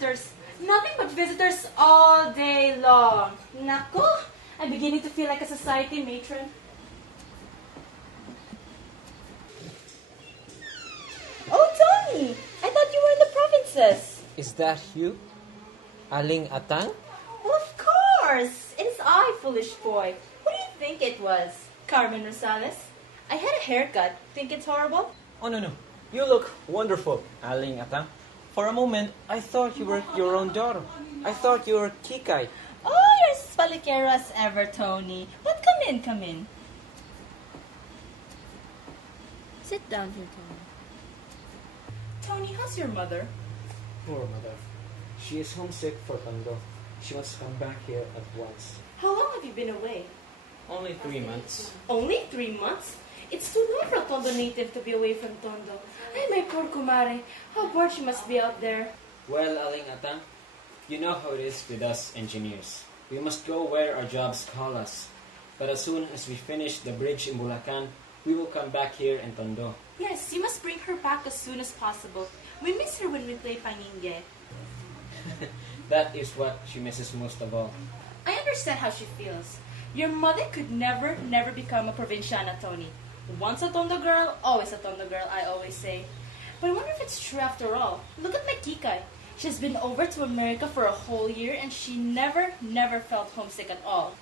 visitors. Nothing but visitors all day long. Nako, I'm beginning to feel like a society matron. Oh, Tony! I thought you were in the provinces. Is that you? Aling Atang? Well, of course! It is I, foolish boy. Who do you think it was? Carmen Rosales? I had a haircut. Think it's horrible? Oh, no. You look wonderful, Aling Atang. For a moment, I thought you were your own daughter. I thought you were Kikay. Oh, you're as palikero as ever, Tony. But come in. Sit down here, Tony. Tony, how's your mother? Poor mother. She is homesick for Tondo. She wants to come back here at once. How long have you been away? Only 3 months. Only 3 months? It's too long for a Tondo native to be away from Tondo. Ay, my poor kumare. How bored she must be out there. Well, Aling Atang, you know how it is with us engineers. We must go where our jobs call us. But as soon as we finish the bridge in Bulacan, we will come back here in Tondo. Yes, you must bring her back as soon as possible. We miss her when we play paninge. That is what she misses most of all. I understand how she feels. Your mother could never become a provinciana, Tony. Once a Tondo girl, always a Tondo girl, I always say. But I wonder if it's true after all. Look at my Kikay. She's been over to America for a whole year and she never felt homesick at all.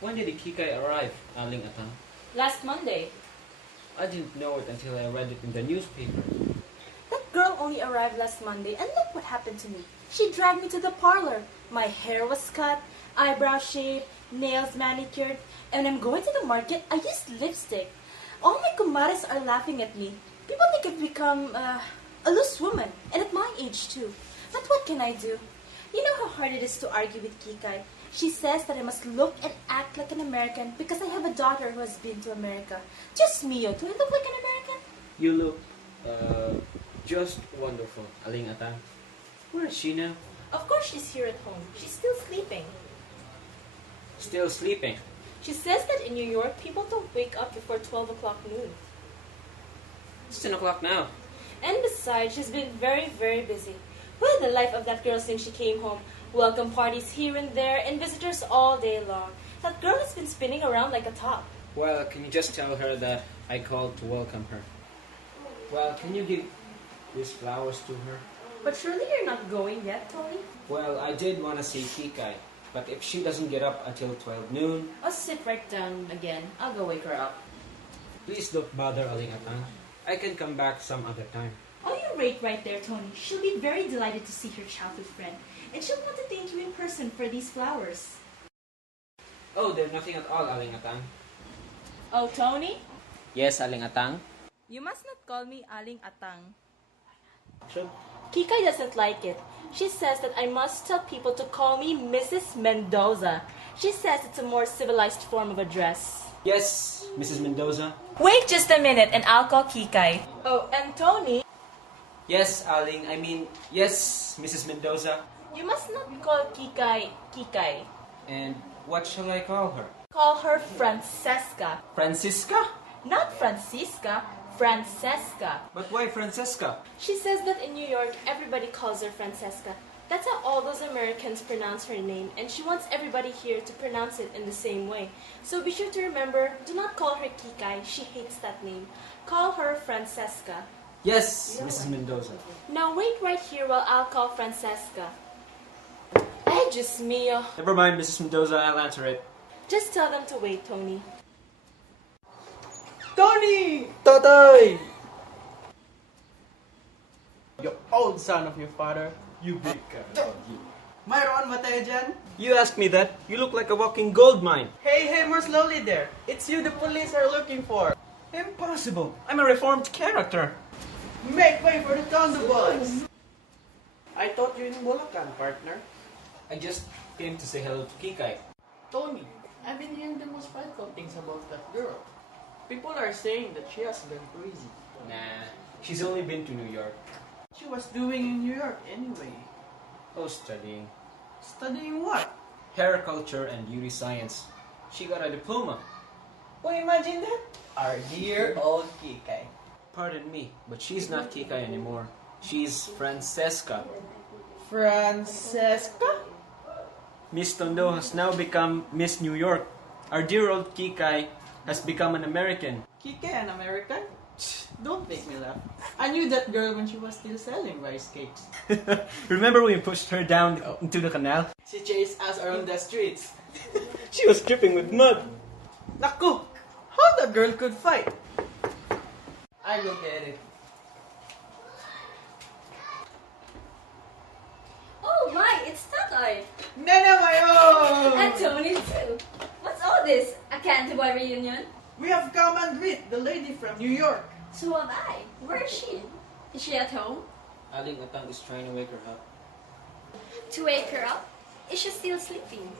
When did the Kikay arrive, Aling Atang? Last Monday. I didn't know it until I read it in the newspaper. That girl only arrived last Monday and look what happened to me. She dragged me to the parlor. My hair was cut, eyebrow shaved, nails manicured, and when I'm going to the market, I used lipstick. All my kumares are laughing at me. People think I've become a loose woman, and at my age too. But what can I do? You know how hard it is to argue with Kikay. She says that I must look and act like an American because I have a daughter who has been to America. Just mio, do I look like an American? You look, just wonderful, Aling Atang. Where is she now? Of course she's here at home. She's still sleeping. Still sleeping. She says that in New York, people don't wake up before 12 o'clock noon. It's 10 o'clock now. And besides, she's been very busy. Well, the life of that girl since she came home. Welcome parties here and there and visitors all day long. That girl has been spinning around like a top. Well, can you just tell her that I called to welcome her? Well, can you give these flowers to her? But surely you're not going yet, Tony? Well, I did want to see Kikay, but if she doesn't get up until 12 noon... I'll sit right down again. I'll go wake her up. Please don't bother, Aling Atang. I can come back some other time. Oh, you wait right there, Tony. She'll be very delighted to see her childhood friend. And she'll want to thank you in person for these flowers. Oh, they're nothing at all, Aling Atang. Oh, Tony? Yes, Aling Atang? You must not call me Aling Atang. Sure. Kikay doesn't like it. She says that I must tell people to call me Mrs. Mendoza. She says it's a more civilized form of address. Yes, Mrs. Mendoza. Wait just a minute and I'll call Kikay. Oh, and Tony? Yes, Aling. Yes, Mrs. Mendoza. You must not call Kikay Kikay. And what shall I call her? Call her Francesca. Francisca? Not Francisca, Francesca. But why Francesca? She says that in New York, everybody calls her Francesca. That's how all those Americans pronounce her name, and she wants everybody here to pronounce it in the same way. So be sure to remember, do not call her Kikay. She hates that name. Call her Francesca. Yes, Mrs. Mendoza. Now wait right here while I'll call Francesca. Ay, Diyos mio. Never mind, Mrs. Mendoza. I'll answer it. Just tell them to wait, Tony. Tony! Tatay! You old son of your father. You big cat. Mayroon ba tayo dyan? You asked me that. You look like a walking gold mine. Hey, more slowly there. It's you the police are looking for. Impossible. I'm a reformed character. Make way for the Tondo boys. I thought you in Bulacan, partner. I just came to say hello to Kikay. Tony, I've been hearing the most frightful things about that girl. People are saying that she has gone crazy. Nah, she's only been to New York. She was doing in New York anyway. Oh, studying. Studying what? Hair culture and beauty science. She got a diploma. Oh, imagine that. Our dear old Kikay. Pardon me, but she's not Kikay anymore. She's Francesca. Francesca? Miss Tondo has now become Miss New York. Our dear old Kikai has become an American. Kike, an American? Don't make me laugh. I knew that girl when she was still selling rice cakes. Remember when we pushed her down into the canal? She chased us around the streets. She was dripping with mud. Naku! How that girl could fight? I go get it. Oh my, it's Totoy! Nana Mayo! And Tony too! What's all this? A Candy Boy reunion? We have come and greet the lady from New York. So am I. Where is she? Is she at home? Aling Atang is trying to wake her up. To wake her up? Is she still sleeping?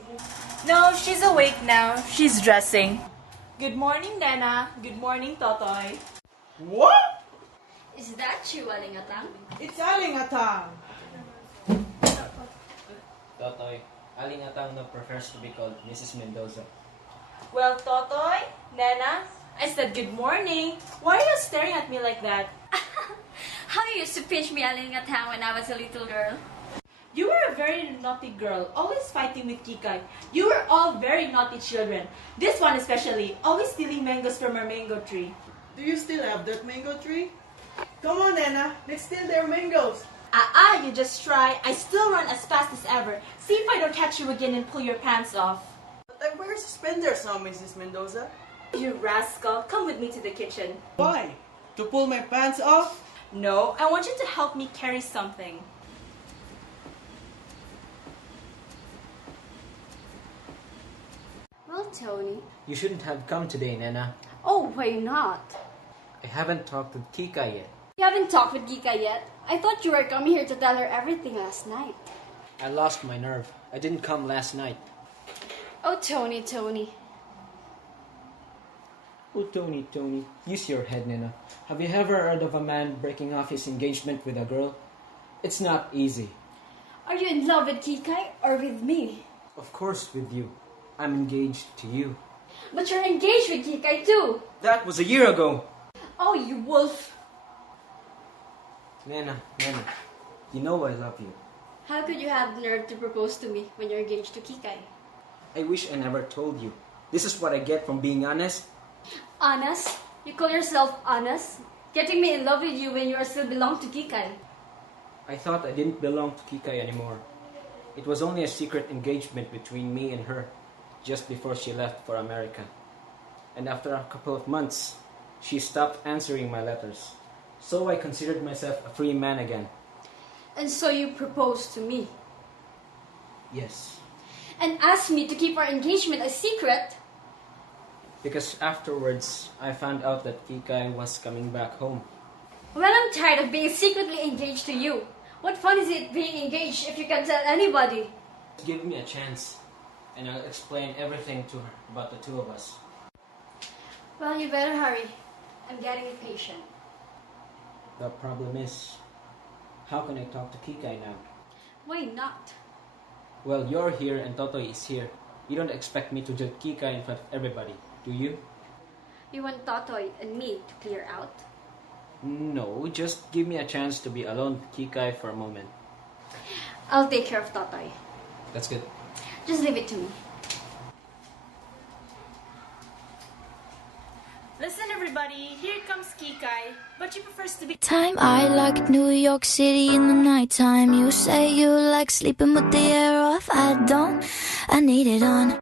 No, she's awake now. She's dressing. Good morning, Nana. Good morning, Totoy. What? Is that you, Aling Atang? It's Aling Atang. Totoy, Aling Atang now prefers to be called Mrs. Mendoza. Well, Totoy, Nana, I said good morning. Why are you staring at me like that? How you used to pinch me, Aling Atang, when I was a little girl? You were a very naughty girl, always fighting with Kikai. You were all very naughty children. This one especially, always stealing mangoes from our mango tree. Do you still have that mango tree? Come on, Nana. Let's steal their mangoes. You just try. I still run as fast as ever. See if I don't catch you again and pull your pants off. But I wear suspenders now, Mrs. Mendoza. You rascal, come with me to the kitchen. Why? To pull my pants off? No, I want you to help me carry something. Well, Tony. You shouldn't have come today, Nana. Oh, why not? I haven't talked with Kika yet. You haven't talked with Gika yet? I thought you were coming here to tell her everything last night. I lost my nerve. I didn't come last night. Oh, Tony. Oh, Tony, use your head, Nana. Have you ever heard of a man breaking off his engagement with a girl? It's not easy. Are you in love with Kikai or with me? Of course, with you. I'm engaged to you. But you're engaged with Kikai too. That was a year ago. Oh, you wolf. Nana, you know I love you. How could you have the nerve to propose to me when you're engaged to Kikai? I wish I never told you. This is what I get from being honest. Honest? You call yourself honest? Getting me in love with you when you still belong to Kikai. I thought I didn't belong to Kikai anymore. It was only a secret engagement between me and her, just before she left for America. And after a couple of months, she stopped answering my letters. So I considered myself a free man again. And so you proposed to me. Yes. And asked me to keep our engagement a secret. Because afterwards, I found out that Kikai was coming back home. Well, I'm tired of being secretly engaged to you. What fun is it being engaged if you can tell anybody? Give me a chance, and I'll explain everything to her about the two of us. Well, you better hurry. I'm getting impatient. The problem is, how can I talk to Kikai now? Why not? Well, you're here and Totoy is here. You don't expect me to judge Kikai in front of everybody, do you? You want Totoy and me to clear out? No, just give me a chance to be alone with Kikai for a moment. I'll take care of Totoy. That's good. Just leave it to me. Listen, everybody, here comes Kikai, but she prefers to be. Time I like New York City in the nighttime. You say you like sleeping with the air off. I don't, I need it on.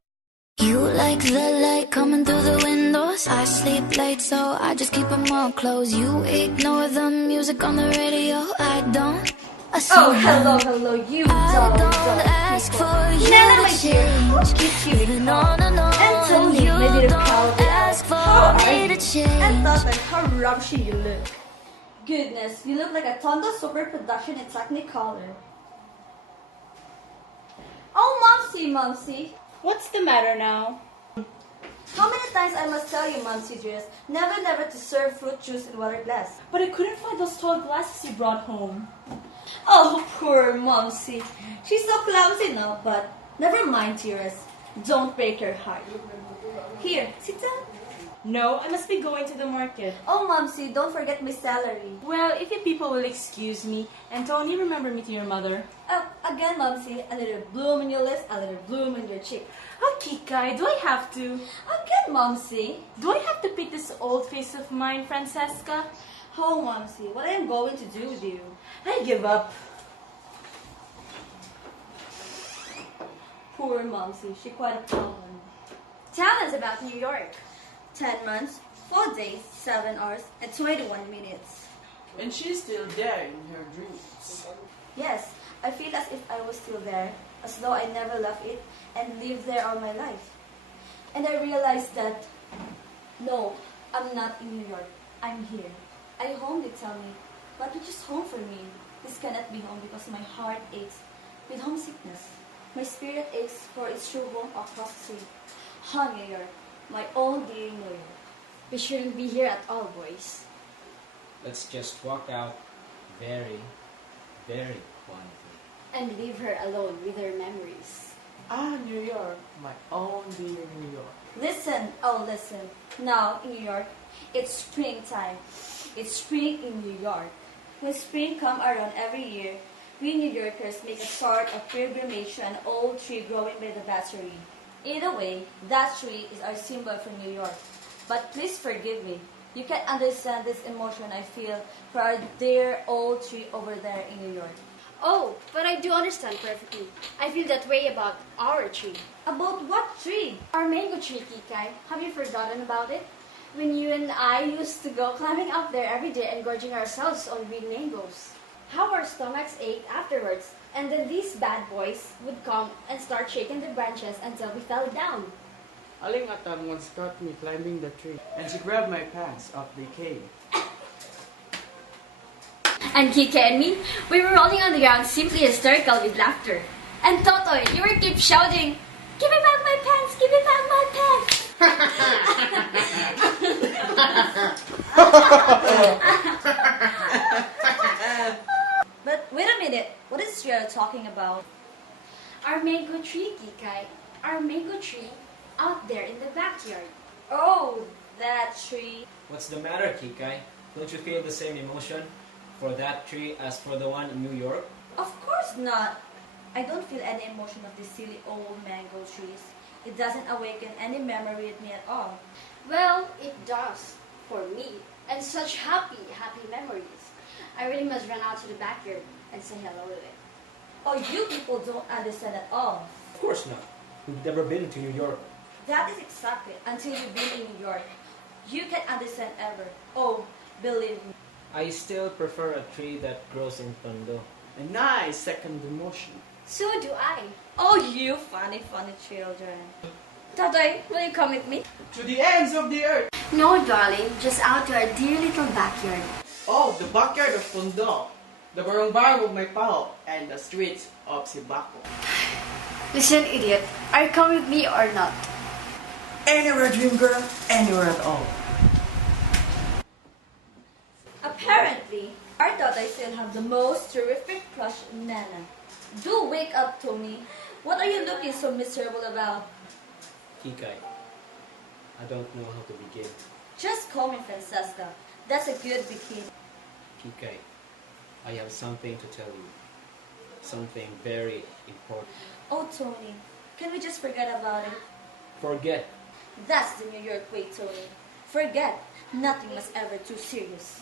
You like the light coming through the windows. I sleep late, so I just keep them all closed. You ignore the music on the radio. I don't. Oh, hello, you I don't ask people. for you Nana, my to dear, how change. cute you Moving become. on and on. And Tony, You my little don't cowboy. ask for How are me you? to change. And Totoy, how rubbishy you look. Goodness, you look like a Tondo Super Production in Technicolor. Oh, Mumsy. What's the matter now? How many times I must tell you, Mumsy dearest, never to serve fruit juice in water glass. But I couldn't find those tall glasses you brought home. Oh, poor Mumsy. She's so clumsy now, but never mind, dearest. Don't break her heart. Here, sit down. No, I must be going to the market. Oh, Momsy, don't forget my salary. Well, if you people will excuse me, and Tony, remember me to your mother. Again, Momsy, a little bloom in your lips, a little bloom in your cheek. Oh, Kikai, do I have to? Again, Momsy. Do I have to pick this old face of mine, Francesca? Oh, Momsy, what I am going to do with you? I give up. Poor Momsy, she quite a problem. Tell us about New York. 10 months, 4 days, 7 hours, and 21 minutes. And she's still there in her dreams. Yes, I feel as if I was still there, as though I never left it and lived there all my life. And I realized that, no, I'm not in New York. I'm here. I home, they tell me, but which is home for me? This cannot be home because my heart aches with homesickness. My spirit aches for its true home across the sea. Oh, New York, my own dear New York. We shouldn't be here at all, boys. Let's just walk out very, very quietly. And leave her alone with her memories. Ah, New York, my own dear New York. Listen, oh listen. Now in New York, it's springtime. It's spring in New York. When spring comes around every year, we New Yorkers make a sort of pilgrimage to an old tree growing by the Battery. Either way, that tree is our symbol for New York. But please forgive me. You can't understand this emotion I feel for our dear old tree over there in New York. Oh, but I do understand perfectly. I feel that way about our tree. About what tree? Our mango tree, Kikai. Have you forgotten about it? When you and I used to go climbing up there every day and gorging ourselves on green mangoes. How our stomachs ached afterwards. And then these bad boys would come and start shaking the branches until we fell down. Aling Atang once caught me climbing the tree, and she grabbed my pants off the cave. And Kike and me, we were rolling on the ground simply hysterical with laughter. And Totoy, you were keep shouting, "Give me back my pants! Give me back my pants!" But wait a minute, what is you're talking about? Our mango tree, Kikai. Our mango tree out there in the backyard. Oh, that tree. What's the matter, Kikai? Don't you feel the same emotion for that tree as for the one in New York? Of course not. I don't feel any emotion of these silly old mango trees. It doesn't awaken any memory at me at all. Well, it does. For me. And such happy, happy memories. I really must run out to the backyard and say hello to it. Oh, you people don't understand at all. Of course not. We've never been to New York. That is exactly until you've been in New York. You can understand ever. Oh, believe me. I still prefer a tree that grows in Tondo. A nice second emotion. So do I. Oh, you funny, funny children. Totoy, will you come with me? To the ends of the earth! No, darling. Just out to our dear little backyard. Oh, the backyard of Tondo, the barangay of my pao, and the streets of Sibaco. Listen, idiot. Are you coming with me or not? Anywhere, dream girl, anywhere at all. Apparently, our Totoy still have the most terrific plush nana. Do wake up, Tony. What are you looking so miserable about? Kikai, I don't know how to begin. Just call me Francesca. That's a good beginning. Kikai, I have something to tell you. Something very important. Oh, Tony, can we just forget about it? Forget. That's the New York way, Tony. Forget. Nothing must ever too serious.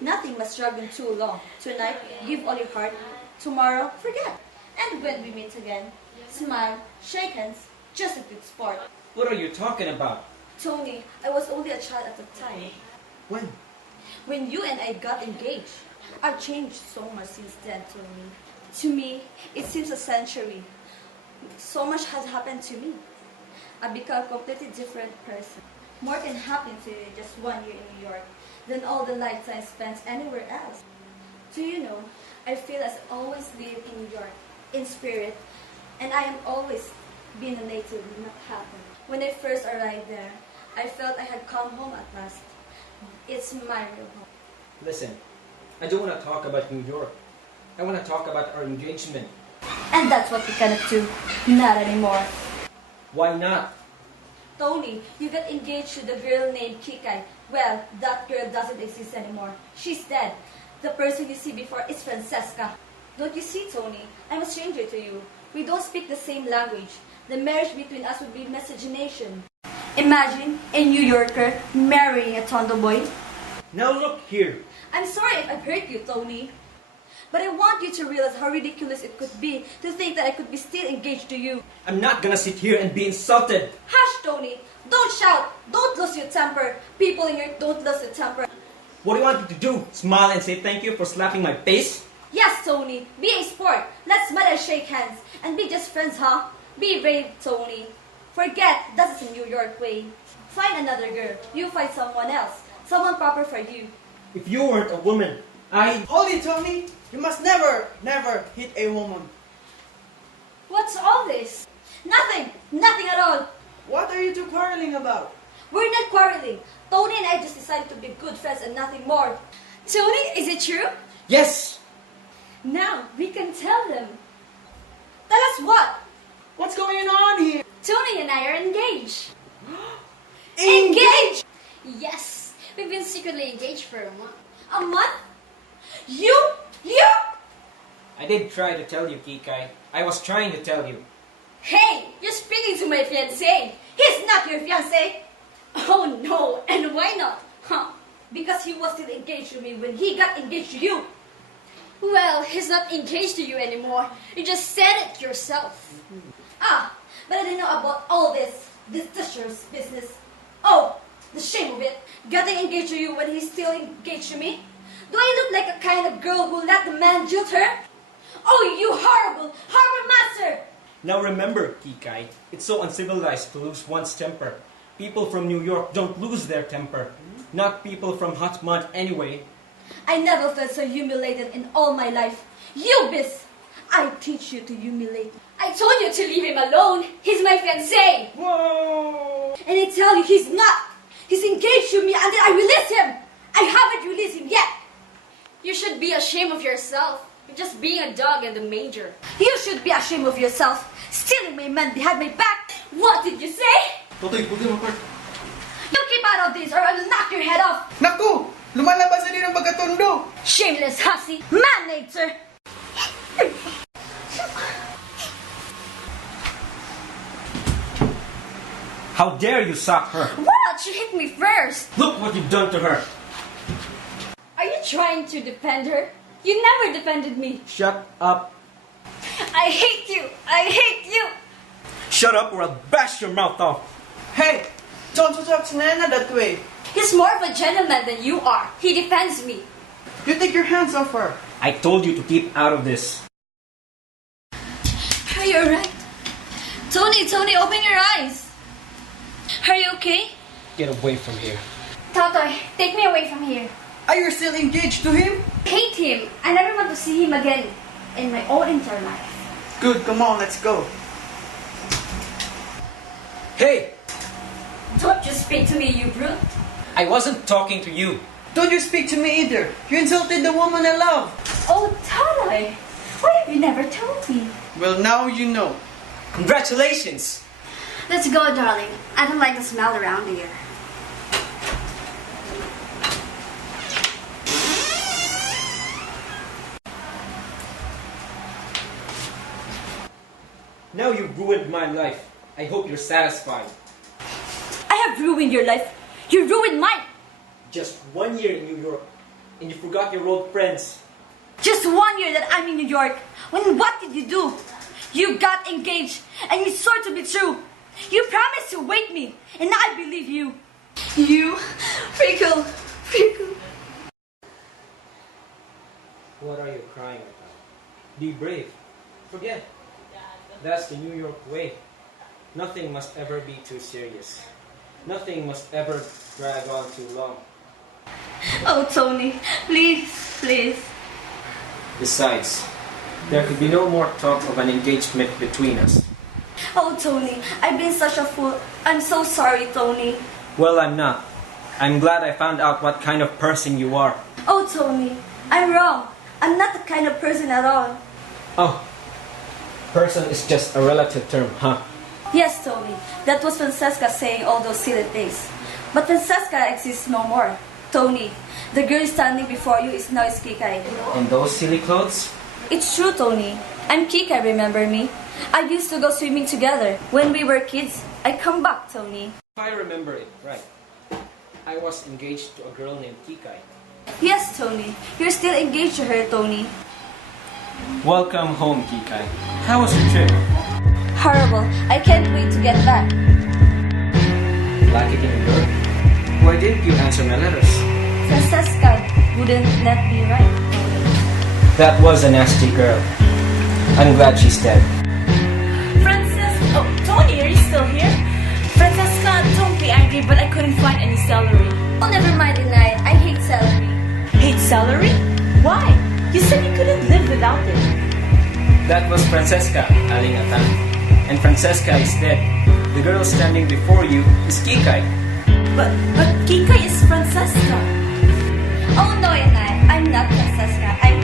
Nothing must drag on too long. Tonight, give all your heart. Tomorrow, forget. And when we meet again, smile, shake hands, just a good sport. What are you talking about? Tony, I was only a child at the time. When? When you and I got engaged. I've changed so much since then, Tony. To me, it seems a century. So much has happened to me. I've become a completely different person. More can happen to you in just 1 year in New York than all the lifetime spent anywhere else. Do you know, I feel as I always live in New York, in spirit, and I am always been a native, not happen. When I first arrived there, I felt I had come home at last. It's my real home. Listen, I don't want to talk about New York. I want to talk about our engagement. And that's what we cannot do. Not anymore. Why not? Tony, you got engaged to the girl named Kikai. Well, that girl doesn't exist anymore. She's dead. The person you see before is Francesca. Don't you see, Tony? I'm a stranger to you. We don't speak the same language. The marriage between us would be miscegenation. Imagine a New Yorker marrying a Tondo boy. Now look here. I'm sorry if I've hurt you, Tony. But I want you to realize how ridiculous it could be to think that I could be still engaged to you. I'm not gonna sit here and be insulted. Hush, Tony. Don't shout. Don't lose your temper. People in here don't lose their temper. What do you want me to do? Smile and say thank you for slapping my face? Yes, Tony. Be a sport. Let's smile and shake hands. And be just friends, huh? Be brave, Tony. Forget that's a New York way. Find another girl. You find someone else. Someone proper for you. If you weren't a woman, Hold it, Tony! You must never, never hit a woman. What's all this? Nothing. Nothing at all. What are you two quarreling about? We're not quarreling. Tony and I just decided to be good friends and nothing more. Tony, is it true? yes! Now, we can tell them. Tell us what? What's going on here? Tony and I are engaged. Engaged! Yes, we've been secretly engaged for a month. A month? You? I did try to tell you, Kikai. I was trying to tell you. Hey, you're speaking to my fiancé. He's not your fiancé. Oh no, and why not? Huh? Because he was still engaged to me when he got engaged to you. Well, he's not engaged to you anymore. You just said it yourself. Ah, but I didn't know about all this. This Tisher's business. Oh, the shame of it. Getting engaged to you when he's still engaged to me. Do I look like a kind of girl who let the man jilt her? Oh, you horrible master! Now remember, Kikai, it's so uncivilized to lose one's temper. People from New York don't lose their temper. Not people from hot mud anyway. I never felt so humiliated in all my life. You, Bis, I teach you to humiliate. I told you to leave him alone. He's my fiancé. Whoa! And I tell you, he's not. He's engaged to me until I release him. I haven't released him yet. You should be ashamed of yourself. You're just being a dog in the manger. You should be ashamed of yourself. Stealing my man behind my back. What did you say? Totoy, huwag mo part. You keep out of this or I'll knock your head off. Naku! Lumalabas na din ang pagkatondo! Shameless hussy. Man nature. How dare you sock her? What? She hit me first. Look what you've done to her! Are you trying to defend her? You never defended me. Shut up. I hate you. I hate you. Shut up or I'll bash your mouth off. Hey! Don't talk to Nana that way. He's more of a gentleman than you are. He defends me. You take your hands off her. I told you to keep out of this. Are you alright? Tony, open your eyes. Are you okay? Get away from here. Totoy, take me away from here. Are you still engaged to him? Hate him. I never want to see him again in my whole entire life. Good, come on, let's go. Hey! Don't you speak to me, you brute. I wasn't talking to you. Don't you speak to me either. You insulted the woman I love. Oh, Totoy, why have you never told me? Well, now you know. Congratulations! Let's go, darling. I don't like the smell around here. Now you've ruined my life. I hope you're satisfied. I have ruined your life. You ruined mine. Just 1 year in New York, and you forgot your old friends. Just 1 year that I'm in New York. When what did you do? You got engaged, and you swore to be true. You promised to wake me, and I believe you. You, Rico. What are you crying about? Be brave. Forget. That's the New York way. Nothing must ever be too serious. Nothing must ever drag on too long. Oh, Tony, please. Besides, there could be no more talk of an engagement between us. Oh, Tony, I've been such a fool. I'm so sorry, Tony. Well, I'm not. I'm glad I found out what kind of person you are. Oh, Tony, I'm wrong. I'm not the kind of person at all. Oh, person is just a relative term, huh? Yes, Tony. That was Francesca saying all those silly things. But Francesca exists no more. Tony, the girl standing before you is now Kikay. And those silly clothes? It's true, Tony. I'm Kikay, remember me? I used to go swimming together. When we were kids, I come back, Tony. If I remember it right, I was engaged to a girl named Kikay. Yes, Tony. You're still engaged to her, Tony. Welcome home, Kikay. How was your trip? Horrible. I can't wait to get back. Like it in Europe? Why didn't you answer my letters? Francesca wouldn't let me write. That was a nasty girl. I'm glad she's dead. Oh, Tony, are you still here? Francesca, don't be angry, but I couldn't find any celery. Oh, never mind, Inay. I hate celery. Hate celery? Why? You said you couldn't live without it. That was Francesca, Aling Atan. And Francesca is dead. The girl standing before you is Kikay. But Kikay is Francesca. Oh, no, Inay. I'm not Francesca. I'm